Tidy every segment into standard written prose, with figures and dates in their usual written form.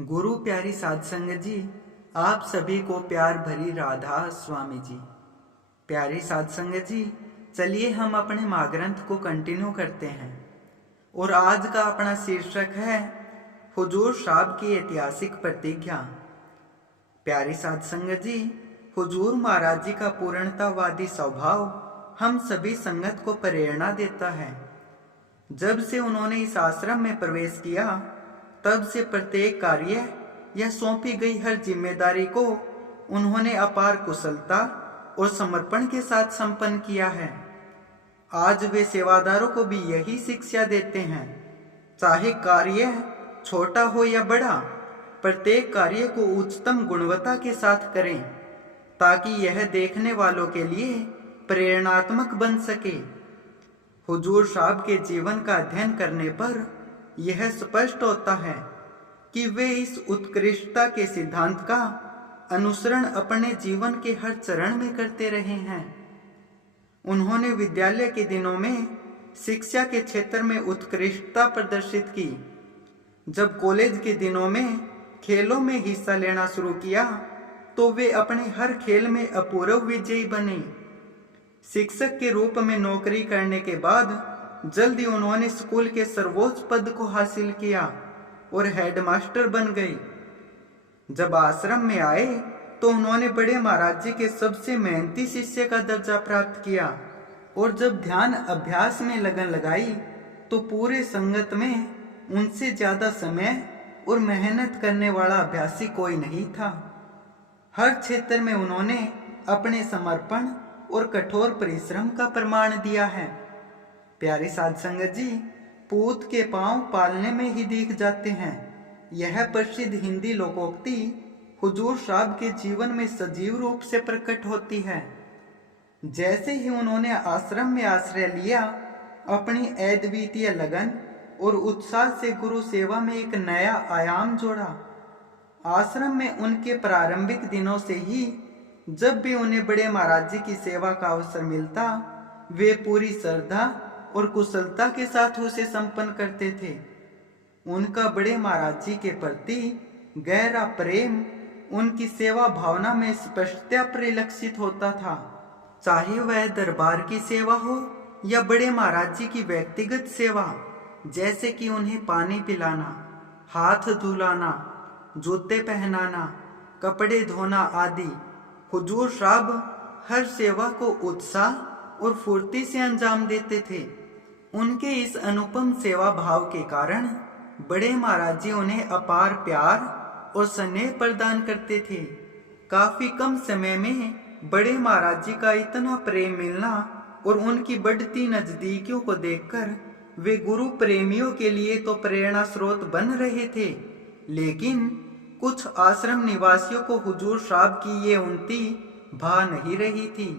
गुरु प्यारी साध संगत जी, आप सभी को प्यार भरी राधा स्वामी जी। प्यारी साध संगत जी, चलिए हम अपने महाग्रंथ को कंटिन्यू करते हैं और आज का अपना शीर्षक है हुजूर साहब की ऐतिहासिक प्रतिज्ञा। प्यारी साध संगत जी, हुजूर महाराज जी का पूर्णतावादी स्वभाव हम सभी संगत को प्रेरणा देता है। जब से उन्होंने इस आश्रम में प्रवेश किया तब से प्रत्येक कार्य या सौंपी गई हर जिम्मेदारी को उन्होंने अपार कुशलता और समर्पण के साथ संपन्न किया है। आज वे सेवादारों को भी यही शिक्षा देते हैं, चाहे कार्य छोटा हो या बड़ा, प्रत्येक कार्य को उच्चतम गुणवत्ता के साथ करें ताकि यह देखने वालों के लिए प्रेरणात्मक बन सके। हुजूर साहब के जीवन का अध्ययन करने पर यह स्पष्ट होता है कि वे इस उत्कृष्टता के सिद्धांत का अनुसरण अपने जीवन के हर चरण में करते रहे हैं। उन्होंने विद्यालय के दिनों में शिक्षा के क्षेत्र में उत्कृष्टता प्रदर्शित की। जब कॉलेज के दिनों में खेलों में हिस्सा लेना शुरू किया तो वे अपने हर खेल में अपूर्व विजयी बने। शिक्षक के रूप में नौकरी करने के बाद जल्दी उन्होंने स्कूल के सर्वोच्च पद को हासिल किया और हेडमास्टर बन गए। जब आश्रम में आए तो उन्होंने बड़े महाराज जी के सबसे मेहनती शिष्य का दर्जा प्राप्त किया और जब ध्यान अभ्यास में लगन लगाई तो पूरे संगत में उनसे ज्यादा समय और मेहनत करने वाला अभ्यासी कोई नहीं था। हर क्षेत्र में उन्होंने अपने समर्पण और कठोर परिश्रम का प्रमाण दिया है। प्यारे साध संगत जी, पूत के पांव पालने में ही दिख जाते हैं। यह प्रसिद्ध हिंदी लोकोक्ति हुजूर साहब के जीवन में सजीव रूप से प्रकट होती है। जैसे ही उन्होंने आश्रम में आश्रय लिया, अपनी अद्वितीय लगन और उत्साह से गुरु सेवा में एक नया आयाम जोड़ा। आश्रम में उनके प्रारंभिक दिनों से ही जब भी उन्हें बड़े महाराज जी की सेवा का अवसर मिलता, वे पूरी श्रद्धा और कुशलता के साथ उसे संपन्न करते थे। उनका बड़े महाराज जी के प्रति गहरा प्रेम उनकी सेवा भावना में स्पष्टता परिलक्षित होता था। चाहे वह दरबार की सेवा हो या बड़े महाराज जी की व्यक्तिगत सेवा, जैसे कि उन्हें पानी पिलाना, हाथ धुलाना, जूते पहनाना, कपड़े धोना आदि, हुजूर साहब हर सेवा को उत्साह और फुर्ती से अंजाम देते थे। उनके इस अनुपम सेवा भाव के कारण बड़े महाराज जी उन्हें अपार प्यार और स्नेह प्रदान करते थे। काफी कम समय में बड़े महाराज जी का इतना प्रेम मिलना और उनकी बढ़ती नजदीकियों को देखकर वे गुरु प्रेमियों के लिए तो प्रेरणा स्रोत बन रहे थे, लेकिन कुछ आश्रम निवासियों को हुजूर साहब की ये उन्नति भा नहीं रही थी।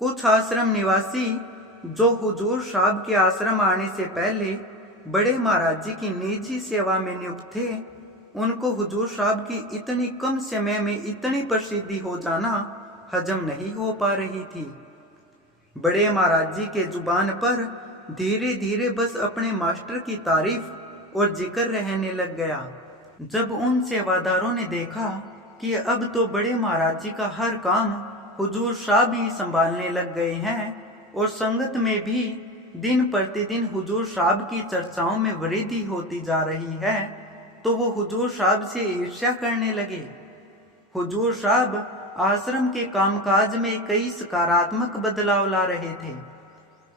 कुछ आश्रम निवासी जो हुजूर साहब के आश्रम आने से पहले बड़े महाराज जी की निजी सेवा में नियुक्त थे, उनको हुजूर साहब की इतनी कम समय में इतनी प्रसिद्धि हो जाना हजम नहीं हो पा रही थी। बड़े महाराज जी के जुबान पर धीरे धीरे बस अपने मास्टर की तारीफ और जिक्र रहने लग गया। जब उन सेवादारों ने देखा कि अब तो बड़े महाराज जी का हर काम हुजूर साहब ही संभालने लग गए हैं और संगत में भी दिन प्रतिदिन हुजूर साहब की चर्चाओं में वृद्धि होती जा रही है, तो वो हुजूर साहब से ईर्ष्या करने लगे। हुजूर साहब आश्रम के कामकाज में कई सकारात्मक बदलाव ला रहे थे।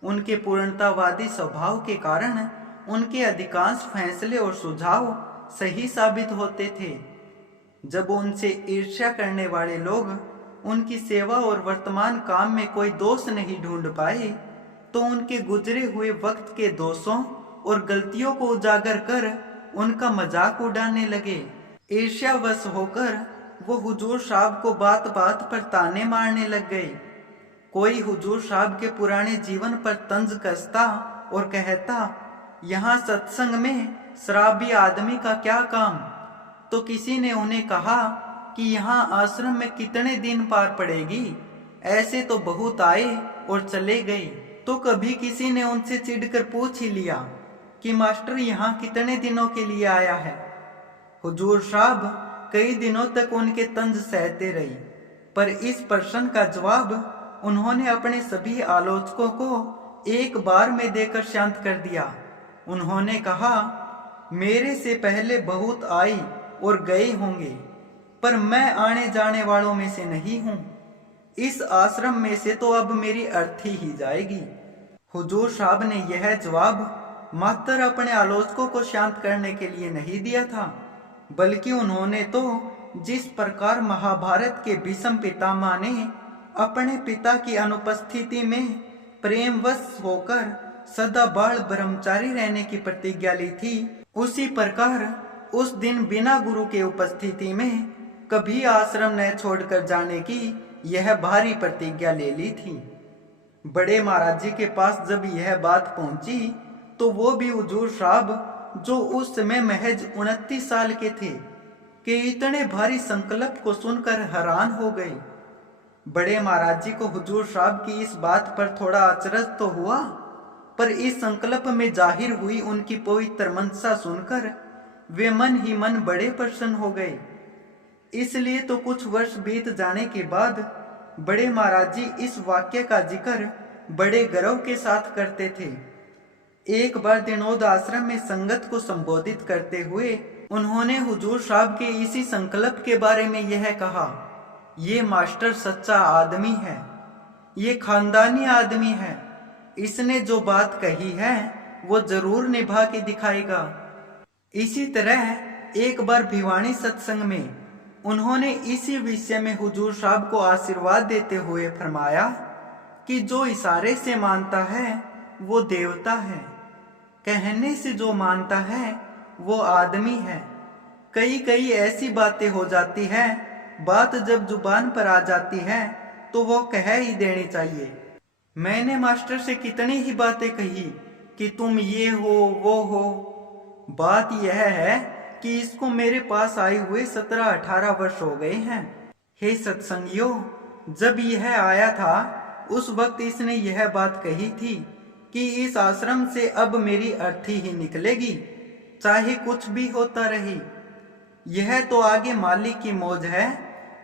उनके पूर्णतावादी स्वभाव के कारण उनके अधिकांश फैसले और सुझाव सही साबित होते थे। जब उनसे ईर्ष्या करने वाले लोग उनकी सेवा और वर्तमान काम में कोई दोष नहीं ढूंढ पाए, तो उनके गुजरे हुए वक्त के दोषों और गलतियों को उजागर कर उनका मजाक उड़ाने लगे। ईर्ष्यावश होकर वो हुजूर साहब को बात बात पर ताने मारने लग गए। कोई हुजूर साहब के पुराने जीवन पर तंज कसता और कहता, यहाँ सत्संग में शराबी आदमी का क्या काम। तो किसी ने उन्हें कहा कि यहाँ आश्रम में कितने दिन पार पड़ेगी, ऐसे तो बहुत आए और चले गए। तो कभी किसी ने उनसे चिढ़कर पूछ ही लिया कि मास्टर यहाँ कितने दिनों के लिए आया है। हुजूर साहब कई दिनों तक उनके तंज सहते रही, पर इस प्रश्न का जवाब उन्होंने अपने सभी आलोचकों को एक बार में देकर शांत कर दिया। उन्होंने कहा, मेरे से पहले बहुत आई और गए होंगे, पर मैं आने जाने वालों में से नहीं हूं। इस आश्रम में से तो अब मेरी अर्थी ही जाएगी। हुजूर साहब ने यह जवाब मात्र अपने आलोचकों को शांत करने के लिए नहीं दिया था, बल्कि उन्होंने तो जिस प्रकार महाभारत के भीष्म पितामह ने अपने पिता की अनुपस्थिति में प्रेमवश होकर सदा बाल ब्रह्मचारी रहने की प्रतिज्ञा ली थी, उसी प्रकार उस दिन बिना गुरु के उपस्थिति में कभी आश्रम न छोड़कर जाने की यह भारी प्रतिज्ञा ले ली थी। बड़े महाराज जी के पास जब यह बात पहुंची तो वो भी हुजूर साहब, जो उस समय महज 29 साल के थे, कि इतने भारी संकल्प को सुनकर हैरान हो गए। बड़े महाराज जी को हुजूर साहब की इस बात पर थोड़ा अचरज तो हुआ, पर इस संकल्प में जाहिर हुई उनकी पवित्र मंशा सुनकर वे मन ही मन बड़े प्रसन्न हो गए। इसलिए तो कुछ वर्ष बीत जाने के बाद बड़े महाराज जी इस वाक्य का जिक्र बड़े गर्व के साथ करते थे। एक बार दिनोद आश्रम में संगत को संबोधित करते हुए उन्होंने हुजूर साहब के इसी संकल्प के बारे में यह कहा, ये मास्टर सच्चा आदमी है, ये खानदानी आदमी है, इसने जो बात कही है वो जरूर निभा के दिखाएगा। इसी तरह एक बार भिवानी सत्संग में उन्होंने इसी विषय में हुजूर साहब को आशीर्वाद देते हुए फरमाया कि जो इशारे से मानता है वो देवता है, कहने से जो मानता है वो आदमी है। कई कई ऐसी बातें हो जाती है, बात जब जुबान पर आ जाती है तो वो कह ही देनी चाहिए। मैंने मास्टर से कितनी ही बातें कही कि तुम ये हो वो हो। बात यह है कि इसको मेरे पास आए हुए 17-18 वर्ष हो गए हैं। हे सत्संगियों, जब यह आया था उस वक्त इसने यह बात कही थी कि इस आश्रम से अब मेरी अर्थी ही निकलेगी, चाहे कुछ भी होता रहे। यह तो आगे मालिक की मौज है,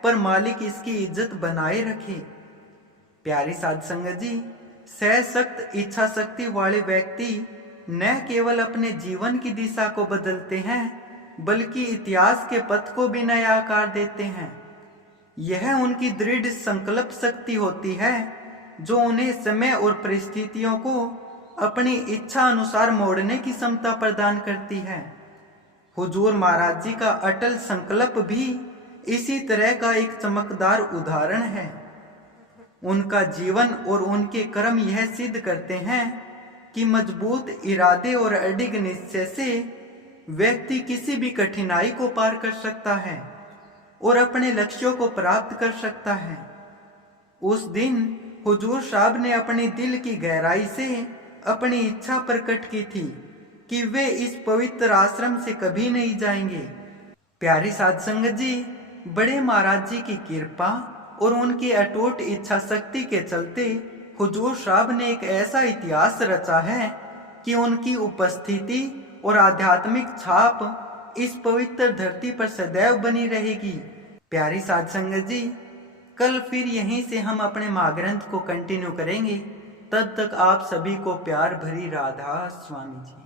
पर मालिक इसकी इज्जत बनाए रखे। प्यारी साध संगत जी, सशक्त इच्छा शक्ति वाले व्यक्ति न केवल अपने जीवन की दिशा को बदलते हैं, बल्कि इतिहास के पथ को भी नया आकार देते हैं। यह उनकी दृढ़ संकल्प शक्ति होती है जो उन्हें समय और परिस्थितियों को अपनी इच्छा अनुसार मोड़ने की क्षमता प्रदान करती है। हुजूर महाराज जी का अटल संकल्प भी इसी तरह का एक चमकदार उदाहरण है। उनका जीवन और उनके कर्म यह सिद्ध करते हैं कि मजबूत इरादे और अडिग निश्चय से व्यक्ति किसी भी कठिनाई को पार कर सकता है और अपने लक्ष्यों को प्राप्त कर सकता है। उस दिन हुजूर साहब ने अपने दिल की गहराई से अपनी इच्छा प्रकट की थी कि वे इस पवित्र आश्रम से कभी नहीं जाएंगे। प्यारी साध संगत जी, बड़े महाराज जी की कृपा और उनकी अटूट इच्छा शक्ति के चलते हुजूर साहब ने एक ऐसा इतिहास रचा है कि उनकी उपस्थिति और आध्यात्मिक छाप इस पवित्र धरती पर सदैव बनी रहेगी। प्यारी साध संगत जी, कल फिर यहीं से हम अपने महाग्रंथ को कंटिन्यू करेंगे। तब तक आप सभी को प्यार भरी राधा स्वामी जी।